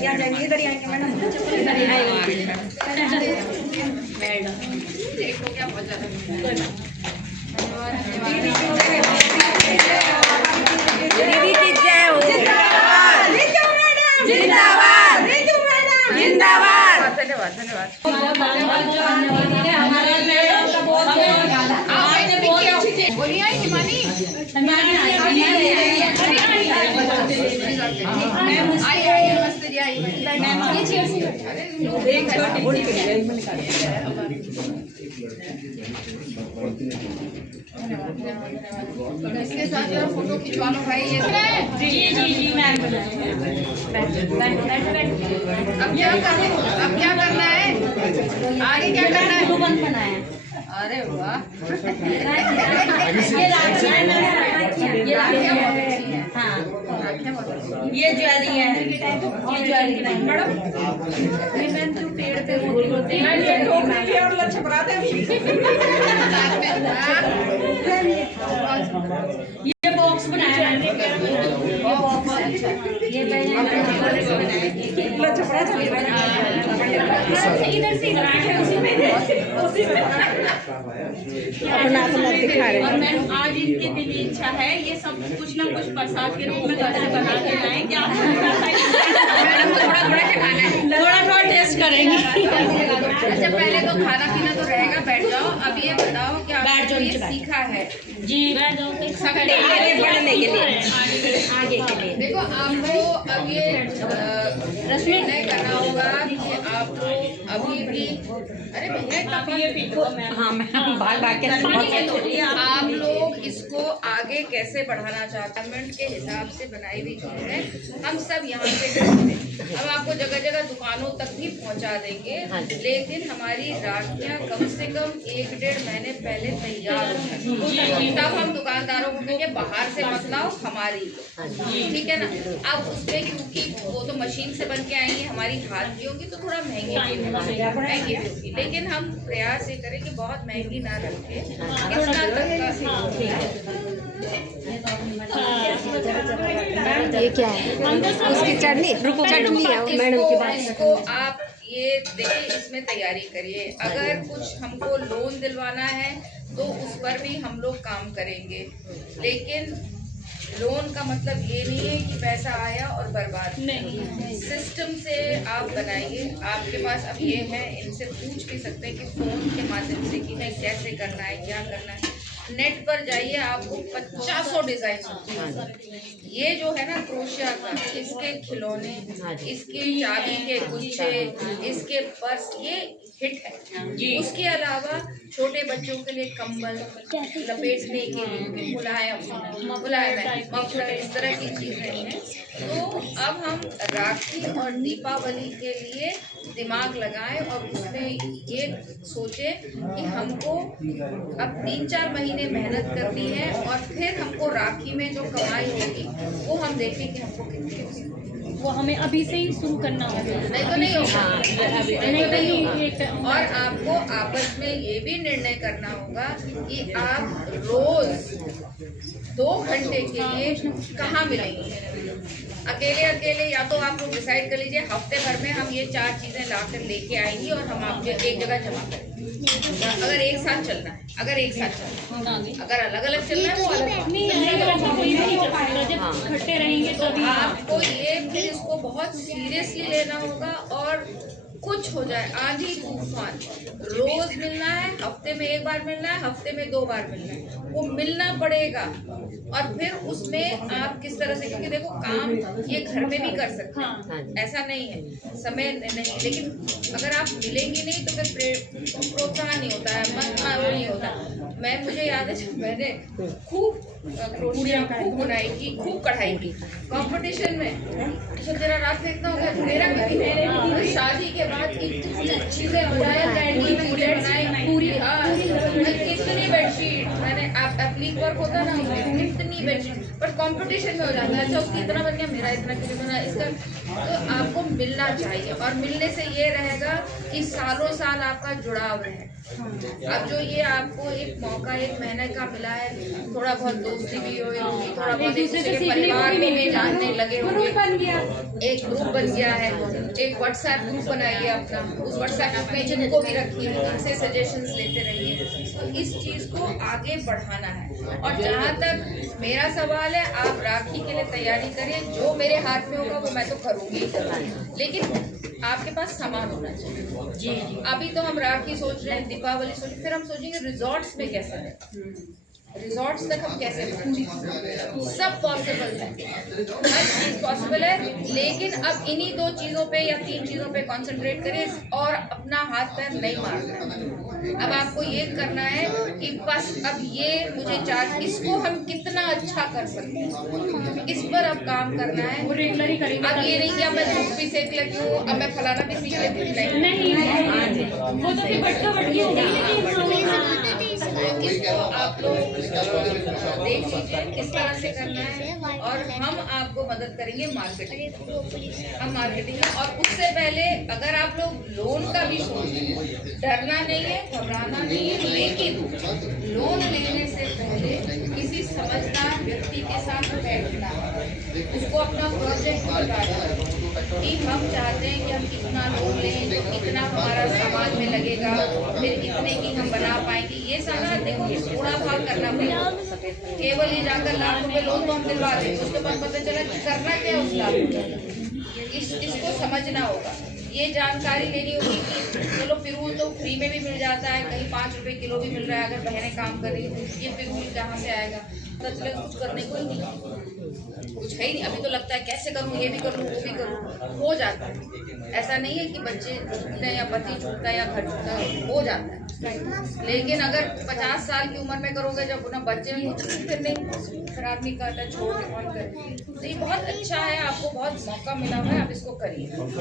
इधर ही आएंगे मैडम, इधर ही आएंगे मैडम। देखो क्या बहुत ज्यादा दीदी की जय हो। जिंदाबाद जिंदाबाद जिंदाबाद। धन्यवाद धन्यवाद। बोलिए हिमानी आइए नमस्ते जी आइए। इसके साथ फोटो खिंचवा लो भाई। जी जी जी मैम। अब क्या करना है आगे क्या करना है? बनाया। अरे वाह ये ज्वेलरी है, ये ज्वेलरी नहीं मैडम, मैम जो पेड़ पे होते हैं ये ठोकते हैं और लचकराते हैं। ये बॉक्स बनाया है, ये बॉक्स ये इधर से इधर आके उसी में अपना अपना दिखा रहे हैं। मैम आज इनकी दिली इच्छा है ये सब कुछ ना कुछ प्रसाद के रूप में घर से बना के लाएं। क्या मैडम को थोड़ा थोड़ा खाना है, थोड़ा थोड़ा टेस्ट करेंगे। अच्छा पहले तो खाना पीना तो रहेगा, बैठ जाओ। अब ये बताओ क्या आपने सीखा है? जी आगे बढ़ने के लिए, आगे के लिए देखो आपको अब ये निर्णय करना होगा कि आप लोग अभी भी अरे भैया हाँ मैम भाग भाग के आप लोग इसको आगे कैसे बढ़ाना चाहते हैं गवर्नमेंट के हिसाब से बनाई हुई चीज है। हम सब यहाँ पे खरीदते हैं, अब आपको जगह जगह दुकानों तक भी पहुँचा देंगे, लेकिन हमारी राखियाँ कम से कम 1-1.5 महीने पहले तैयार हो तब हम दुकानदारों को कहेंगे बाहर से मत लाओ हमारी, ठीक है ना। अब उसमें क्योंकि वो तो मशीन से बन के आएंगे, हमारी हाथ की होगी तो थोड़ा महंगी महंगी होगी, लेकिन हम प्रयास ये करें कि बहुत महंगी ना रखें। ये क्या है? उसकी चटनी चटनी है मैडम की बात। इसको आप ये देखिए इसमें तैयारी करिए। अगर कुछ हमको लोन दिलवाना है तो उस पर भी हम लोग काम करेंगे, लेकिन लोन का मतलब ये नहीं है कि पैसा आया और बर्बाद नहीं। सिस्टम से आप बनाइए। आपके पास अब ये है, इनसे पूछ भी सकते हैं कि फोन के माध्यम से कि मैं कैसे करना है क्या करना है। नेट पर जाइए आपको 50 डिजाइन। ये जो है ना क्रोशिया का, इसके खिलौने, इसके चाबी के गुच्छे, इसके पर्स, ये हिट है। उसके अलावा छोटे बच्चों के लिए कंबल, लपेटने के लिए मुलायम मफलर, इस तरह की चीजें हैं। तो अब हम राखी और दीपावली के लिए दिमाग लगाएं और उसमें ये सोचें कि हमको अब 3-4 महीने मेहनत करनी है और फिर हमको राखी में जो कमाई होगी वो हम देखें कि हमको कितनी होगी। वो हमें अभी से ही शुरू करना होगा, नहीं तो नहीं होगा। और आपको आपस में ये भी निर्णय करना होगा कि आप रोज 2 घंटे के लिए कहाँ मिलेंगे। अकेले या तो आप लोग डिसाइड कर लीजिए हफ्ते भर में हम ये 4 चीजें लाकर लेके आएंगी और हम आपको एक जगह जमा करेंगे। अगर एक साथ चलना है, अगर अलग अलग चलना है वो अलग इकट्ठे रहेंगे तो आपको ये फिर इसको बहुत सीरियसली लेना होगा। और कुछ हो जाए आंधी तूफान, रोज मिलना है, हफ्ते में 1 बार मिलना है, हफ्ते में 2 बार मिलना है, वो मिलना पड़ेगा। और फिर उसमें आप किस तरह से, क्योंकि देखो काम ये घर में भी कर सकते हैं, ऐसा नहीं है समय नहीं, लेकिन अगर आप मिलेंगे नहीं तो फिर प्रोत्साहन नहीं होता है, मन वो नहीं होता। मुझे याद है मैंने खूब क्रोशिया, खूब बुनाई की, खूब कढ़ाई की, कंपटीशन में तो तेरा रात देखना होगा मेरा कभी शादी के बाद इतनी चीजें पूरी कितनी बेडशीट मैंने एप्लिक वर्क होता ना, कितनी बेडशीट, पर कंपटीशन में हो जाता है। अच्छा उसकी इतना बन गया, मेरा इतना क्यों बना, इसका तो आपको मिलना चाहिए, और मिलने से ये रहेगा कि सालों साल आपका जुड़ाव है। अब जो ये आपको एक मौका 1 महीने का मिला है, थोड़ा बहुत दोस्ती भी हो, थोड़ा बहुत एक दूसरे के परिवार को भी जानने लगे होंगे, एक ग्रुप बन गया है, एक व्हाट्सएप ग्रुप बनाइए अपना, उस व्हाट्सएप ग्रुप में जिनको भी रखिए, उनसे सजेशंस लेते रहिए। तो इस चीज को आगे बढ़ाना है। और जहाँ तक मेरा सवाल है, आप राखी के लिए तैयारी करिए, जो मेरे हाथ में होगा वो मैं तो करूंगी ही करूंगी, लेकिन आपके पास सामान होना चाहिए। जी। अभी तो हम राखी सोच रहे हैं, दीपावली सोच रहे हैं, फिर हम सोचेंगे रिजॉर्ट्स में कैसे है, रिजॉर्ट्स तक हम कैसे पहुंचे। सब पॉसिबल है, हर चीज पॉसिबल है, लेकिन अब इन्हीं 2 चीजों पे या 3 चीजों पे कंसंट्रेट करें और अपना हाथ पैर नहीं मारना है। अब आपको ये करना है कि बस अब ये मुझे चार्ज, इसको हम कितना अच्छा कर सकते हैं, इस पर अब काम करना है, वो रेगुलर ही करेंगे। अब ये नहीं कि अब मैं धूप भी सेक लेती हूँ, अब मैं फलाना भी सीख लेती हूँ, नहीं, वो तो फिर भटका भटकी हो गई। इसको आप लोग देख लीजिए किस तरह से करना है, और हम आपको मदद करेंगे मार्केटिंग, हम मार्केटिंग में। और उससे पहले अगर आप लोग लोन का भी सोचें, डरना नहीं है, घबराना नहीं है, लेकिन लोन लेने से पहले किसी समझदार व्यक्ति के साथ बैठना है, उसको अपना प्रोजेक्ट बताना कि हम चाहते हैं कि हम कितना लोन लें, तो कितना हमारा सामान में लगेगा, फिर इतने की हम बना पाएंगे। ये सारा देखो थोड़ा भाग करना पड़ेगा, केवल ये जाकर लाख रुपए लोन तो हम दिलवा दें, उसके बाद पता चला कि करना क्या है उस लाख, इसको समझना होगा, ये जानकारी लेनी होगी कि चलो पिरूल तो फ्री में भी मिल जाता है, कहीं 5 रुपए किलो भी मिल रहा है, अगर बहनें काम कर रही है, ये पिरूल कहाँ से आएगा, पता चलेगा कुछ करने को ही नहीं, कुछ है ही नहीं। अभी तो लगता है कैसे करूँ, ये भी करूँ वो भी करूँ, हो जाता है। ऐसा नहीं है कि बच्चे छूटते हैं या पति छूटता है या घर छूटता है, हो जाता है, लेकिन अगर 50 साल की उम्र में करोगे, जब ना बच्चे में कुछ फिर नहीं, फिर आदमी कहता है छोड़ के कौन करे। तो ये बहुत अच्छा है, आपको बहुत मौका मिला हुआ है, आप इसको करिए।